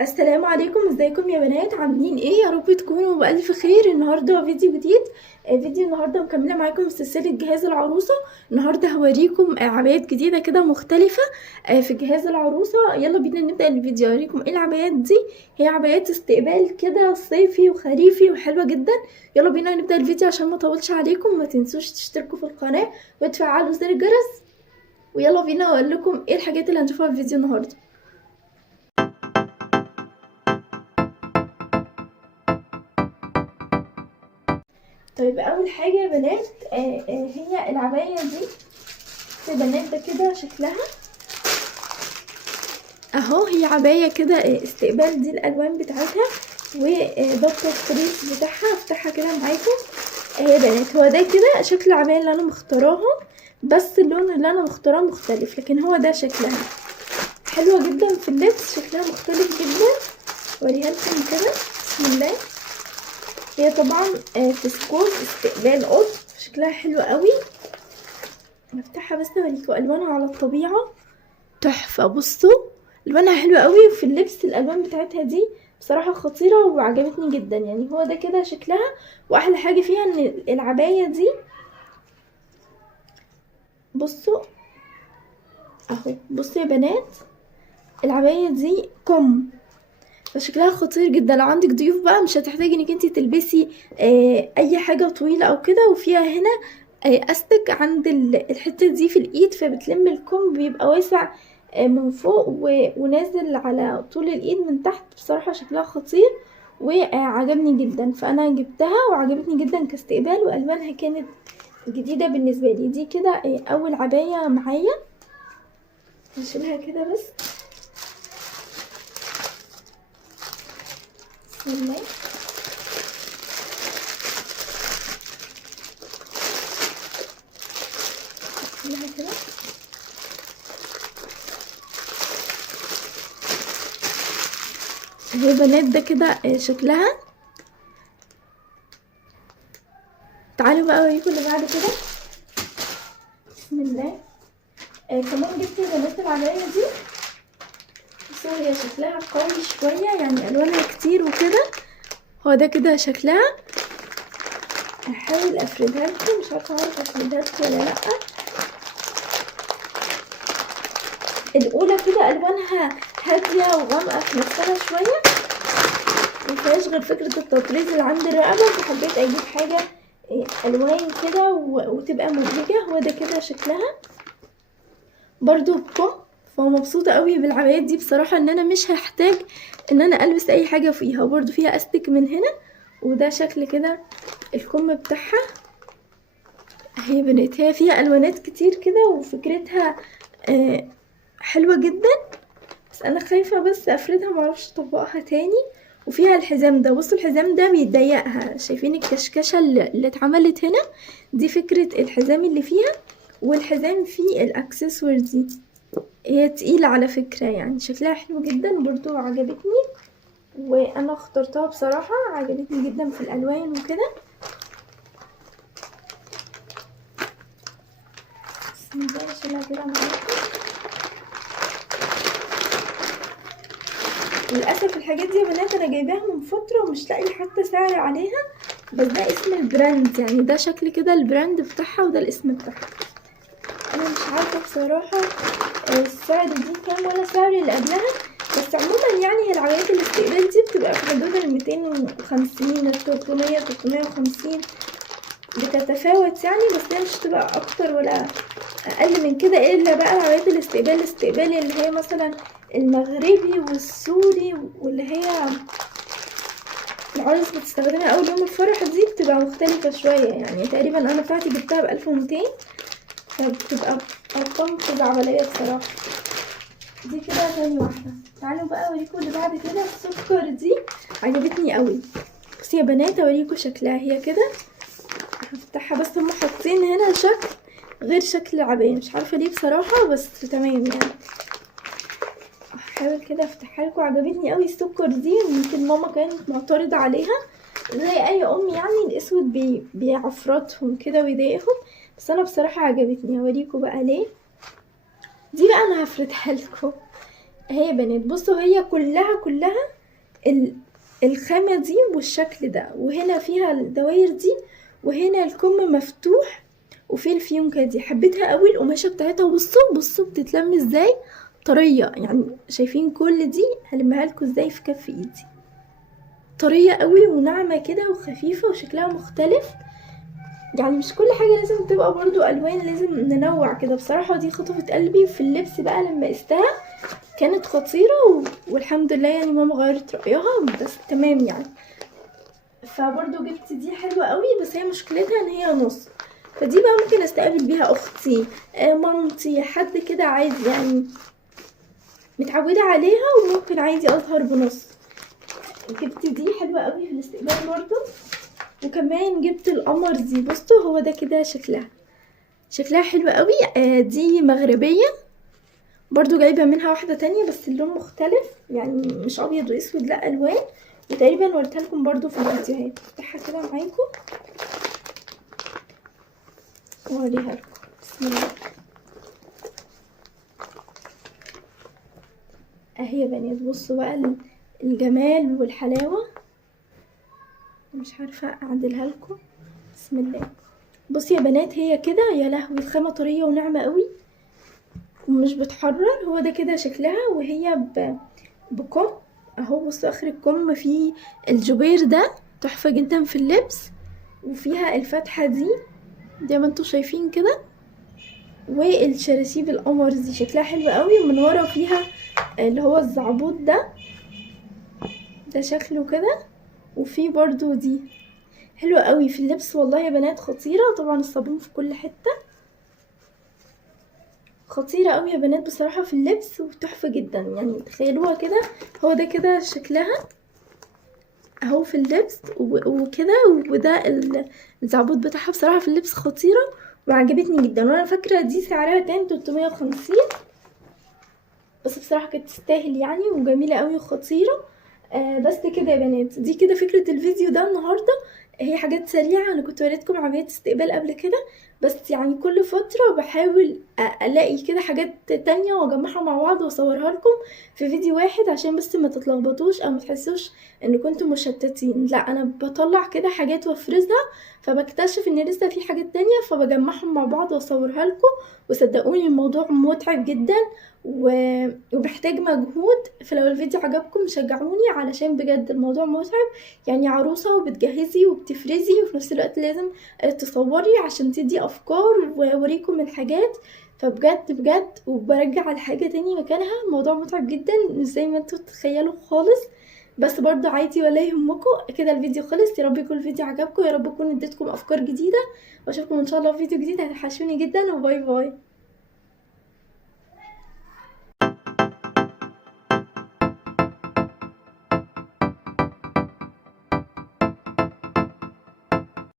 السلام عليكم، ازيكم يا بنات؟ عاملين ايه؟ يا رب تكونوا بألف خير. النهارده فيديو جديد. فيديو النهارده مكمله معاكم سلسله جهاز العروسه. النهارده هوريكم عبايات جديده كده مختلفه في جهاز العروسه. يلا بينا نبدا الفيديو. اوريكم ايه العبايات دي. هي عبايات استقبال كده صيفي وخريفي وحلوه جدا. يلا بينا نبدا الفيديو عشان ما اطولش عليكم. ما تنسوش تشتركوا في القناه وتفعلوا زر الجرس. ويلا بينا اقول لكم ايه الحاجات اللي هنشوفها في الفيديو النهارده. طيب اول حاجه يا بنات هي العبايه دي. يا بنات ده كده شكلها اهو. هي عبايه كده استقبال. دي الالوان بتاعتها وده التطريز بتاعها. افتحها كده معاكم. يا بنات هو ده كده شكل العبايه اللي انا مختاراها، بس اللون اللي انا مختاراه مختلف، لكن هو ده شكلها. حلوه جدا في اللبس، شكلها مختلف جدا. اوريها لكم كده. بسم الله. هي طبعا فسكوز استقبال قط. شكلها حلو قوي. نفتحها بس اوريكم الوانها على الطبيعه تحفه. بصوا الوانها حلوه قوي، وفي اللبس الالوان بتاعتها دي بصراحه خطيره وعجبتني جدا. يعني هو ده كده شكلها. واحلى حاجه فيها ان العبايه دي بصوا اهو. بصوا يا بنات العبايه دي فشكلها خطير جدا. لو عندك ضيوف بقى مش هتحتاجي انك انتي تلبسي اي حاجه طويله او كده. وفيها هنا استك عند الحته دي في الايد، فبتلم الكم بيبقى واسع من فوق ونازل على طول الايد من تحت. بصراحه شكلها خطير وعجبني جدا، فانا جبتها وعجبتني جدا كاستقبال. والوانها كانت جديده بالنسبه لي. دي كده اول عبايه معايا. هشيلها كده بس. بسم الله. هشيلها كده. هي بنات ده كده شكلها. تعالوا بقى اوريكم اللي بعد كده. بسم الله. كمان جبت يا بنات العباية دي. بصوا هي شكلها قوي شوية، يعني الوانها كتير وكده. هو ده كده شكلها. هحاول افردها لكم. مش عارفة اعرف افردها لكم ولا لا. الاولى كده الوانها هادية وغامقة في نفسها شوية، مفيهاش غير فكرة التطريز اللي عند الرقبة. فحبيت اجيب حاجة الوان كده وتبقى مبهجة. هو ده كده شكلها برضو بكم. فمبسوطة قوي بالعبايات دي بصراحة، ان انا مش هحتاج ان انا البس اي حاجة فيها. برضو فيها استك من هنا. وده شكل كده الكم بتاعها. هي بنات هي فيها الوانات كتير كده، وفكرتها حلوة جدا. بس انا خايفة بس افردها، معرفش اطبقها تاني. وفيها الحزام ده. بصوا الحزام ده بيضيقها. شايفين الكشكشة اللي اتعملت هنا؟ دي فكرة الحزام اللي فيها. والحزام فيه الاكسسوار دي. هي تقيلة على فكرة، يعني شكلها حلو جدا برضو عجبتني. وانا اخترتها بصراحة، عجبتني جدا في الالوان وكده. بسم الله. اشيلها كده معاكم. للاسف الحاجات دي يا بنات انا جايباها من فترة ومش لاقي حتى سعر عليها. بس ده اسم البراند، يعني ده شكل كده البراند بتاعها وده الاسم بتاعها. انا مش عارفة بصراحة السعر دي كام ولا سعر اللي قبلها. بس عموما يعني هي العمليات الاستقبال دي بتبقى في حدود 250 300 350 بتتفاوت يعني. بس هي مش تبقى اكتر ولا اقل من كده. الا بقى العمليات الاستقبال اللي هي مثلا المغربي والسوري، واللي هي العروس بتستخدمها اول يوم الفرح، دي بتبقى مختلفة شوية. يعني تقريبا انا بتاعتي جبتها ب1200، فبتبقى ارقام خزعبلية بصراحة. دي كده تاني واحدة. تعالوا بقى اوريكم اللي بعد كده. السكر دي عجبتني قوي. بس يا بنات اوريكم شكلها. هي كده هفتحها بس. هم حاطين هنا شكل غير شكل العباية، مش عارفة ليه بصراحة، بس تمام يعني. هحاول كده افتحها لكم. عجبتني قوي السكر دي. يمكن ماما كانت معترضة عليها زي اي ام، يعني الاسود بيعفرتهم كده ويضايقهم. بس انا بصراحة عجبتني. هوريكم بقى ليه. دي بقى انا هفردها لكم. هي بنات بصوا هي كلها الخامة دي والشكل ده، وهنا فيها الدواير دي، وهنا الكم مفتوح، وفي الفيونكة دي. حبيتها قوي القماشة بتاعتها. بصوا بتتلم ازاي، طرية يعني. شايفين كل دي هلمها لكم ازاي في كف ايدي، طرية قوي وناعمة كده وخفيفة وشكلها مختلف. يعني مش كل حاجة لازم تبقى برضو الوان، لازم ننوع كده بصراحة. دي خطفت قلبي في اللبس بقى لما قستها، كانت خطيرة والحمد لله يعني ماما غيرت رأيها، بس تمام يعني. فبرضو جبت دي حلوة قوي، بس هي مشكلتها ان هي نص، فدي بقى ممكن استقبل بيها اختي، مامتي، حد كده عادي يعني متعودة عليها، وممكن عادي اظهر بنص. جبت دي حلوة قوي في الاستقبال برضو. وكمان جبت القمر دي، بصوا هو ده كده شكلها حلو قوي. دي مغربية برضو، جايبة منها واحدة تانية بس اللون مختلف يعني، مش ابيض واسود، لا الوان. وتقريبا وريتها لكم برضو في الفيديوهات. افتحها كده معاكم واوريها لكم. بسم الله. اهي يا بنات بصوا بقى الجمال والحلاوة، مش عارفة اعدلها لكم. بسم الله. بصي يا بنات هي كده، يا لهوي الخامة طرية وناعمة قوي ومش بتحرر. هو ده كده شكلها، وهي بكم اهو. بصوا اخر الكم فيه الجبير ده، تحفة جدا في اللبس. وفيها الفتحة دي زي ما انتوا شايفين كده، والشراشيب القمر دي شكلها حلو قوي. ومن ورا فيها اللي هو الزعبوط ده شكله كده. وفي برضو دي حلوة قوي في اللبس والله يا بنات، خطيرة. طبعا الصابون في كل حتة، خطيرة قوي يا بنات بصراحة في اللبس، وتحفة جدا يعني. تخيلوها كده، هو ده كده شكلها اهو في اللبس وكده. وده الزعبوط بتاعها بصراحة في اللبس خطيرة وعجبتني جدا. وانا فاكرة دي سعرها كان 350، بس بصراحة كانت تستاهل يعني، وجميلة قوي وخطيرة. بس كده يا بنات، دي كده فكرة الفيديو ده النهاردة. هي حاجات سريعة، انا كنت وريتكم عملية استقبال قبل كده، بس يعني كل فترة بحاول الاقي كده حاجات تانية واجمعها مع بعض واصورها لكم في فيديو واحد، عشان بس ما تتلخبطوش او ما تحسوش ان كنتم مشتتين. لا انا بطلع كده حاجات وافرزها، فبكتشف ان لسه في حاجات تانية فبجمعهم مع بعض واصورها لكم. وصدقوني الموضوع متعب جدا وبحتاج مجهود. فلو الفيديو عجبكم شجعوني، علشان بجد الموضوع متعب يعني. عروسة وبتجهزي وبتفرزي وفي نفس الوقت لازم تصوري عشان تدي افكار واوريكم الحاجات. فبجد وبرجع الحاجة تاني مكانها. الموضوع متعب جدا مش زي ما انتوا تتخيلوا خالص، بس برضو عادي ولا يهمكم. كده الفيديو خلص. يا رب يكون الفيديو عجبكم، يا رب اكون اديتكم افكار جديدة، واشوفكم ان شاء الله في فيديو جديد. هتوحشوني جدا، وباي باي.